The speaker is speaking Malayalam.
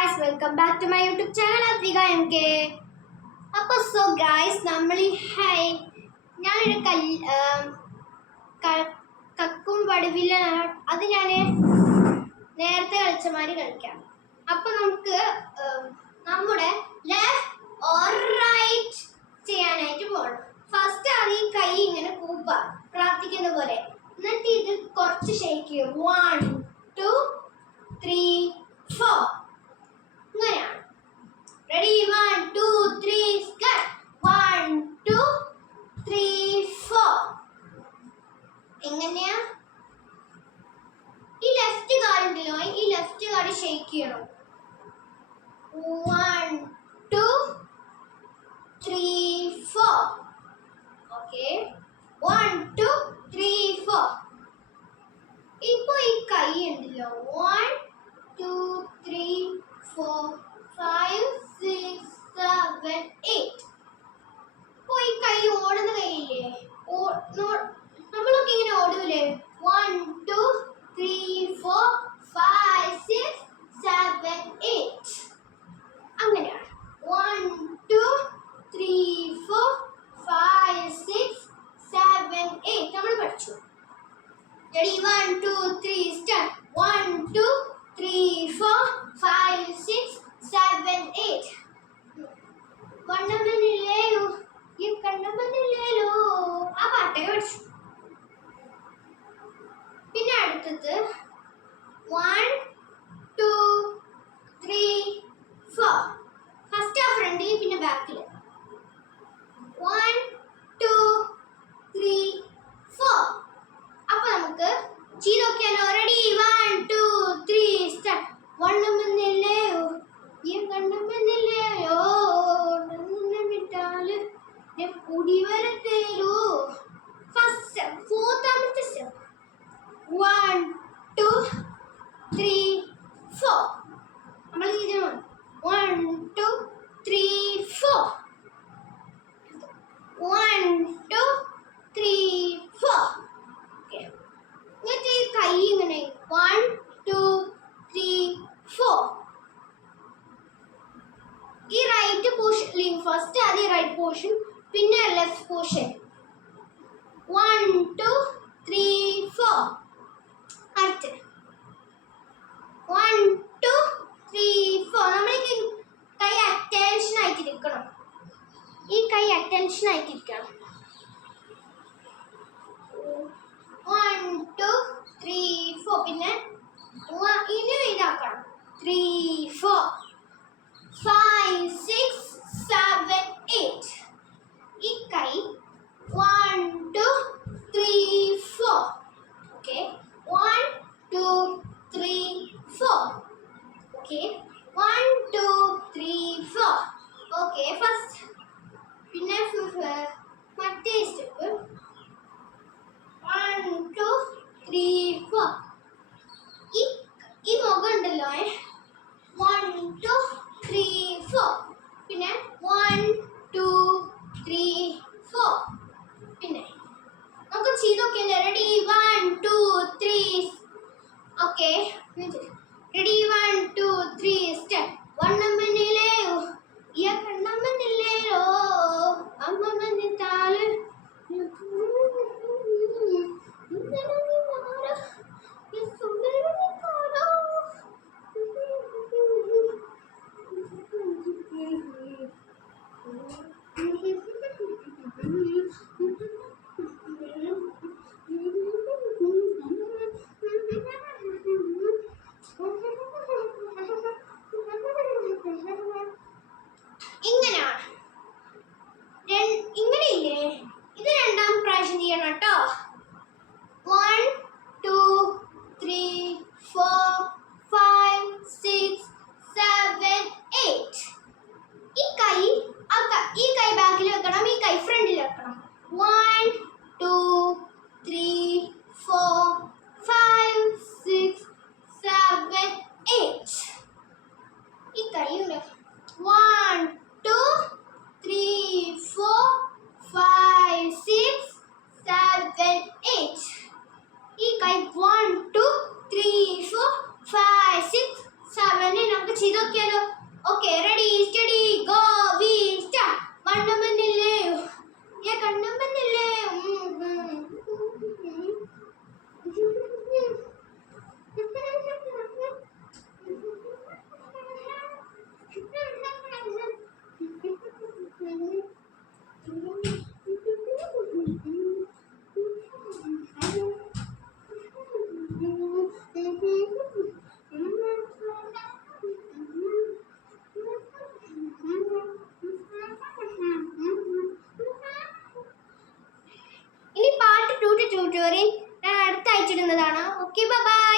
guys, welcome back to my YouTube channel Advika MK. So guys, ഞാനൊരു കക്കും വടുവില്ല അത് ഞാൻ നേരത്തെ കളിച്ച മാതിരി കളിക്കാം. അപ്പോൾ നമുക്ക് നമ്മുടെ ലെഫ്റ്റ് ഓർ റൈറ്റ് ചെയ്യാനായിട്ട് പോകണം. ഫസ്റ്റ് ആണ് ഈ കൈ ഇങ്ങനെ കൂപ്പ പ്രാർത്ഥിക്കുന്ന പോലെ, എന്നിട്ട് ഇത് കുറച്ച് ഷേക്ക് ചെയ്യും. 1 2 3 4 ഇങ്ങനെയാണ്. റെഡി? 1 2 3 സ്റ്റാർട്ട്. 1 2 3 4. എങ്ങനെയാ? ഈ ലെഫ്റ്റ് കാലുണ്ടല്ലോ, ഈ ലെഫ്റ്റ് കാല് ഷേക്ക് ചെയ്യണം. 1 2 3 4. ഓക്കെ, 1 2 3 4. ഇപ്പൊ ഈ കൈ ഉണ്ടല്ലോ, 1 2 3 4 5 6 7 8. ഇപ്പൊ ഈ കൈ ഓടുന്ന കൈയില്ലേ, നമ്മളൊക്കെ ഇങ്ങനെ ഓടൂലേ? 1 2 3 4 5 6 7 8 അങ്ങനെയാണ്. 1 2 3 4 5 6 7 8 നമ്മൾ പഠിച്ചു. Ready? 1 2 3 start. 1 2 3 4 5 6 7 8. വണ്ണമനില്ലേലോ ഈ കണ്ണമനില്ലേലോ, ആ പാട്ടൊക്കെ പഠിച്ചു. പിന്നെ അടുത്തത് 1 2 3 4. ഫസ്റ്റ് ആ ഫ്രണ്ടിൽ, പിന്നെ ബാക്കിൽ. 1 2 3 4. അപ്പൊ നമുക്ക് ചെയ്ത് നോക്കിയാലോ? റെഡി? 1 2 3 സ്റ്റാർട്ട്. വണ്ണമനില്ലേയോ ഈ കണ്ണമനില്ലേയോ, വിട്ടാല് കുടി വരത്തേലോ. ഫസ്റ്റ് സ്റ്റെപ്പ്, ഫോർത്താമത്തെ സ്റ്റെപ്പ്. 1 2 3 4. നമ്മൾ ചെയ്യണം. 1 2 3 4. 1 2 3 4. ഓക്കെ, എന്നിട്ട് ഈ കൈ ഇങ്ങനെ 1 2 3 4. ഈ റൈറ്റ് പോർഷൻ ഫസ്റ്റ്, ആദ്യം റൈറ്റ് പോർഷൻ, പിന്നെ ലെഫ്റ്റ് പോർഷൻ. 1 2 3 4. അടുത്ത് 1 2 3 4. നമ്മൾ കൈ അറ്റൻഷൻ ആയിട്ടിരിക്കണം. ഈ കൈ അറ്റൻഷൻ ആയിട്ടിരിക്കണം. 1 2 3 4. പിന്നെ ഇനി ഇതാക്കണം. 3 4 5 6 7 8. ഈ കൈ 1 2 3 4. ഓക്കെ, 1 2 3 4. ഓക്കെ, 1 2 3 4. Okay, first. പിന്നെ മറ്റേ സ്റ്റെപ്പ് 1 2 3 4. ഈ മുഖം ഉണ്ടല്ലോ, 1 2 3 4. പിന്നെ 1 2 3 4. പിന്നെ നമുക്ക് ചെയ്ത് നോക്കിയല്ലേ? റെഡി? 1 2 3. Okay, ready? 1 2 3 സ്റ്റാർട്ട്. വണ്ണമനില്ലേയോ ഈ കണ്ണമനില്ലേയോ, അമ്മമനിത്താല് നോക്കിയാലോ? Okay, ready steady go we start. കണ്ണുമ്പന്നില്ലേ കണ്ണുമ്പന്നില്ലേ ഇനി പാർട്ട് 2 ട്യൂട്ടോറിയൽ ഞാൻ അടുത്ത അയച്ചിടുന്നതാണ്. Okay, by.